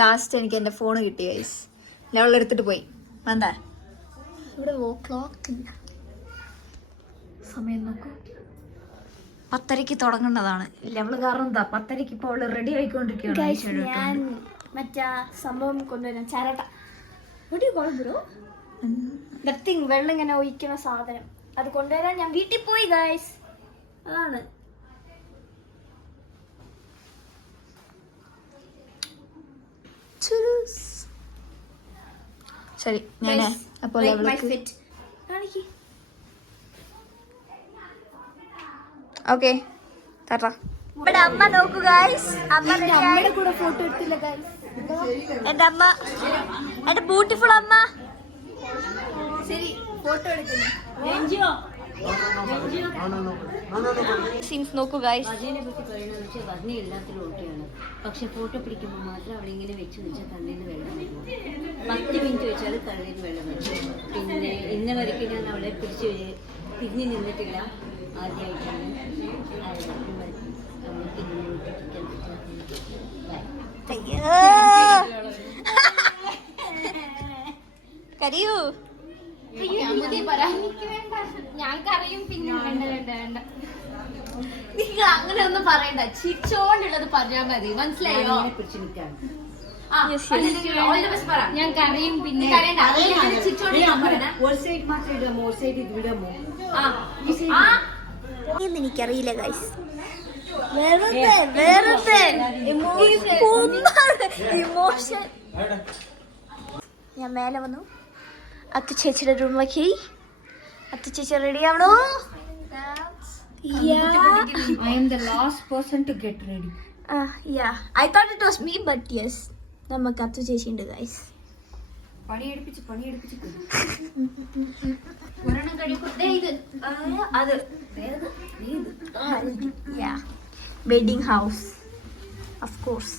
Last എനിക്ക് എൻ്റെ phone കിട്ടി ഗൈസ്. ഞാൻ എടുത്തിട്ട് പോയി. വേണ്ടേ? ഇവിടെ ക്ലോക്ക് ഇല്ല. സമയം നോക്കൂ. 10:30 തുടങ്ങേണ്ടതാണ്. ലെവള് കാരണം എന്താ 10:30 ഇപ്പോൾ അവള് റെഡി ആയിക്കൊണ്ടിരിക്കുകയാണ്. ഞാൻ മറ്റേ സംഭവം കൊണ്ടുവരാം. ചരട്ട വെള്ളം ഇങ്ങനെ ഒഴിക്കുന്ന സാധനം അത് കൊണ്ടുവരാൻ ഞാൻ വീട്ടിൽ പോയി ഗൈസ്. അതാണ് ശരി. ഞാൻ അപ്പോൾ ഓക്കെ ടാറ്റാ. ഇവിടെ അമ്മ നോക്കൂ ഗൈസ്. അമ്മയുടെ കൂടെ ഫോട്ടോ എടുത്തില്ല ഗൈസ്. എന്റെ അമ്മ, എന്റെ ബ്യൂട്ടിഫുൾ അമ്മ. ശരി ഫോട്ടോ എടുക്കുന്നു. സീൻസ് നോക്കൂ ഗൈസ്. അതിനെ പറ്റി പറയുന്നത് വെച്ചാൽ വർണ്ണ എല്ലാത്തിലും ഓക്കെയാണ്. പക്ഷെ ഫോട്ടോ പിടിക്കുമ്പോൾ മാത്രം അവിടെ ഇങ്ങനെ വെച്ച് വെച്ചാൽ കണ്ണിൽ നിന്ന് വെള്ളം വരും. 10 മിനിറ്റ് വെച്ചാൽ കണ്ണിൽ നിന്ന് വെള്ളം വരും. പിന്നെ ഇന്ന വരയ്ക്ക് ഞാൻ അവളെ തിരിഞ്ഞ് നിന്നിട്ടില്ല. ആദ്യമായിട്ടാണ് കരയൂ. ഞാൻ കറിയും പിന്നെ വേണ്ട നിങ്ങൾ അങ്ങനെ ഒന്നും പറയണ്ട. ചിരിച്ചോണ്ടുള്ളത് പറഞ്ഞാൽ മതി. മനസ്സിലായോ? ഞാൻ കറിയും പിന്നെ എനിക്കറിയില്ല ഗൈസ്. ഇമോഷൻ. ഞാൻ മേലെ വന്നു. അത്തു ചേച്ചിയുടെ റൂമിലേക്ക്. അത്തു ചേച്ചി ready ആവണോ? I am the last person to get ready. Yeah, I thought it was me, but yes, നമുക്ക് അത്തു ചേച്ചി ഉണ്ട് ഗൈസ്. പണിയെടുപ്പിച്ച് വെഡിങ് ഹൗസ് ഓഫ് കോഴ്സ്.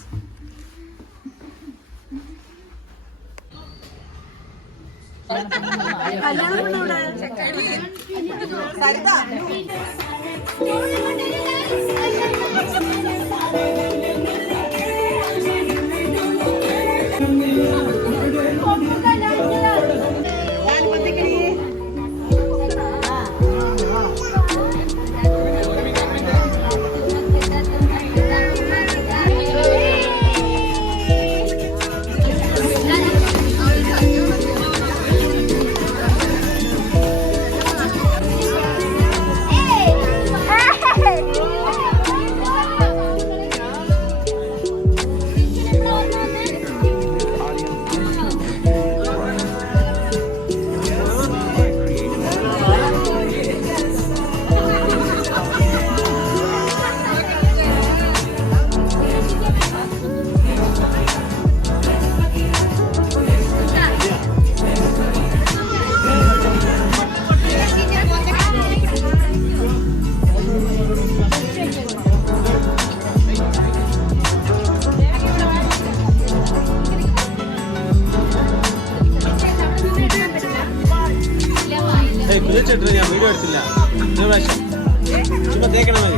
ഞാൻ വീഡിയോ എടുത്തില്ല. ചുമ്മാ തേക്കണം മതി.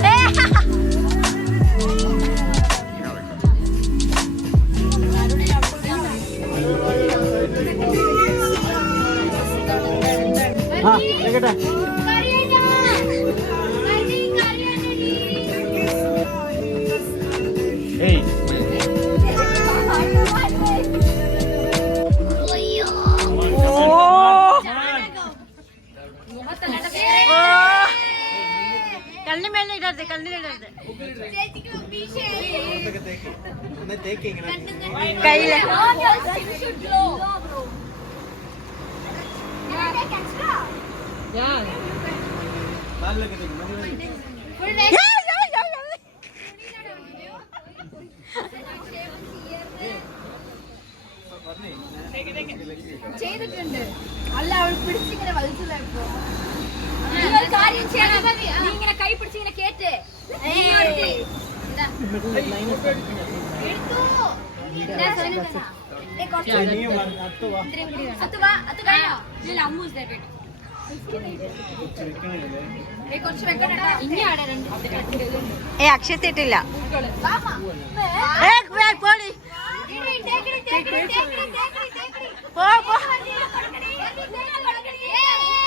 കേട്ടെ ഏയ് ചെയ്തിട്ടുണ്ട്. അല്ല അവൾ പിടിച്ചിങ്ങനെ വലിച്ചതായിപ്പോ കാര്യം ചെയ്യാൻ ഇങ്ങനെ കൈ പിടിച്ചിങ്ങനെ കേറ്റ് അക്ഷയത്തിട്ടില്ല.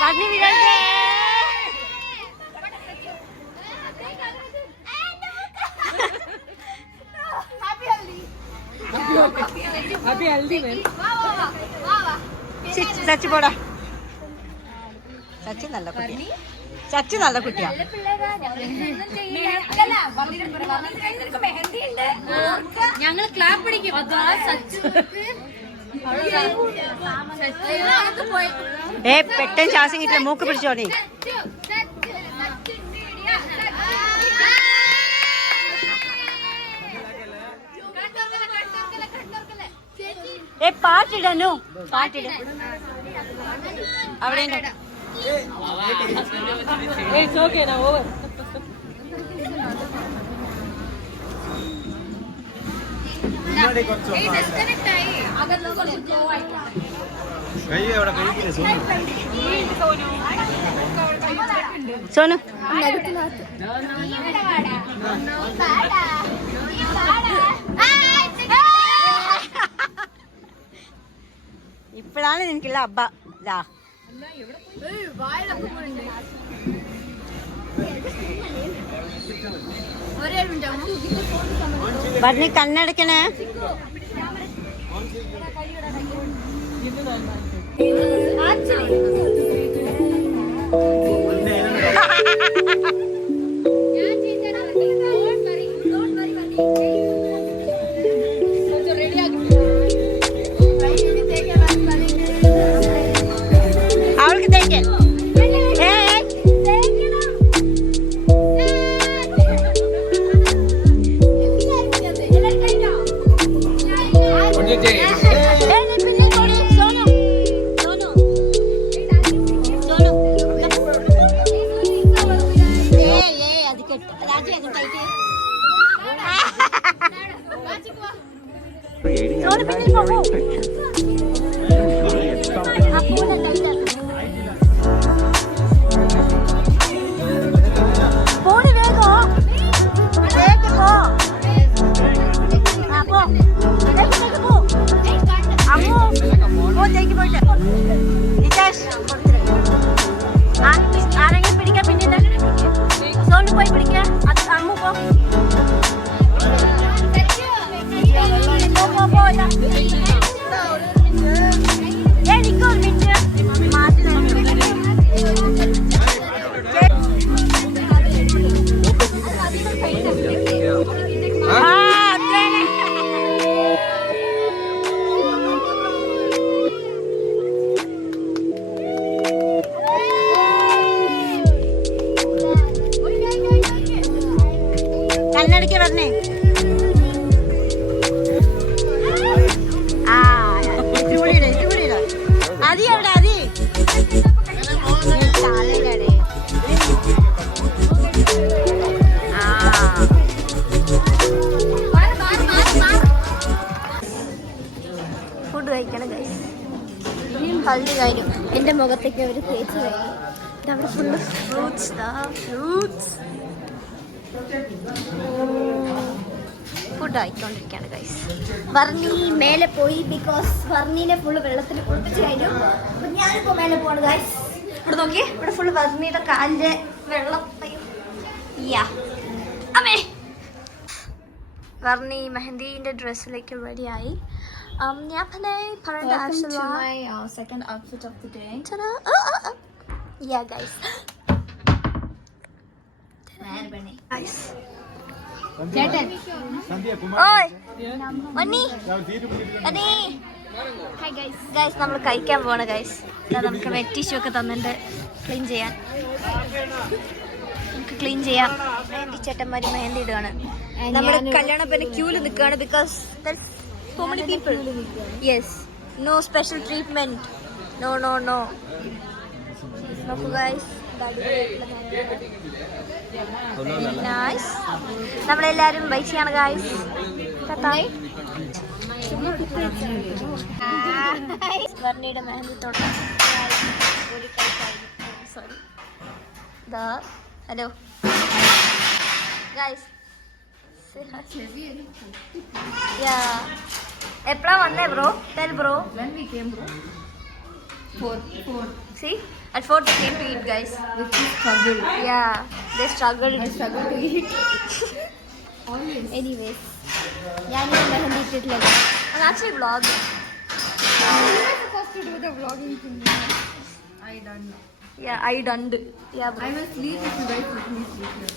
പറഞ്ഞു വിടണ്ടേ സച്ചി പോടാ സച്ചി നല്ല കുട്ടിയാ ചച്ചു നല്ല കുട്ടിയാ ഞങ്ങൾ ക്ലാപ്പ് പിടിക്കും പെട്ടെന്ന് ശ്വാസം കിട്ടില്ല മൂക്ക് പിടിച്ചോണേ പാട്ടിടനു പാട്ടിട അവിടെ സോനു ഇപ്പോഴാണ് എനിക്കുള്ള അബ്ബ ഇതാ പറഞ്ഞ് കണ്ണടക്കണേ അവൾക്ക് തേക്കാൻ ആരെങ്കിലും പിടിക്കാൻ പിന്നെ സോണു പോയി പിടിക്കാൻ അമ്മു പോ എനിക്കൊരു മിനിറ്റ് മാറ്റി കണ്ണടക്കി പറഞ്ഞേ അതി എവിടെ അതി ഫുഡ് കഴിക്കണം ഹൽദി കാര്യം എൻ്റെ മുഖത്തേക്ക് അവർ തേച്ച് കഴിഞ്ഞു ഇതവിടെ ഫുള്ള് ഫ്രൂട്ട്സ് ഫുഡ് ആയിക്കൊണ്ടിരിക്കുകയാണ് ഗൈസ്. വർണ്ണി മേലെ പോയി ബിക്കോസ് വർണ്ണീനെ ഫുള്ള് വെള്ളത്തിൽ കുളിപ്പിച്ച് കഴിഞ്ഞു. അപ്പം ഞാനിപ്പോൾ മേലെ പോവാണ് ഗൈസ്. ഇവിടെ നോക്കിയേ, ഇവിടെ ഫുള്ള് വർണ്ണിയുടെ കാലിൻ്റെ വെള്ളം. അമ്മേ വർണ്ണി മെഹന്ദീൻ്റെ ഡ്രസ്സിലേക്ക് റെഡിയായി. ഞാൻ പിന്നെ പറയേണ്ട ആവശ്യമില്ല. Second outfit of the day. Guys guys നമ്മൾ കഴിക്കാൻ പോവാണ് ഗൈസ്. നമുക്ക് വെറ്റ് ടിഷ്യൂ ഒക്കെ തന്നിട്ട് ക്ലീൻ ചെയ്യാൻ. നമുക്ക് ക്ലീൻ ചെയ്യാം. മെഹന്തി ചേട്ടന്മാര് മെഹന്തി ഇടുകയാണ്. നമ്മുടെ കല്യാണം പിന്നെ ക്യൂല് നിൽക്കുകയാണ് because so many people. Yes, no special treatment. No നോക്കൂ ഗൈസ്, നൈസ്. നമ്മളെല്ലാരും വെയിറ്റ് ചെയ്യാണ് ഗൈസ്. വർണ്ണയുടെ മെഹന്തി തോട്ടം. Sorry, hello guys. Yeah. എപ്പോഴാ വന്നേ bro? Tell bro. When we came, bro? Four. See, at 4 they came to eat, guys. Which is struggle. Yeah, they struggled. I struggle to eat. Always. Anyways, ഞാനിവിടെ മെഹന്തി ഇട്ടിട്ടില്ല. I'm actually vlogging. You were supposed to do the vlogging thing. I don't know. Yeah, I done. Yeah, bro. I will sleep if you guys let me sleep here.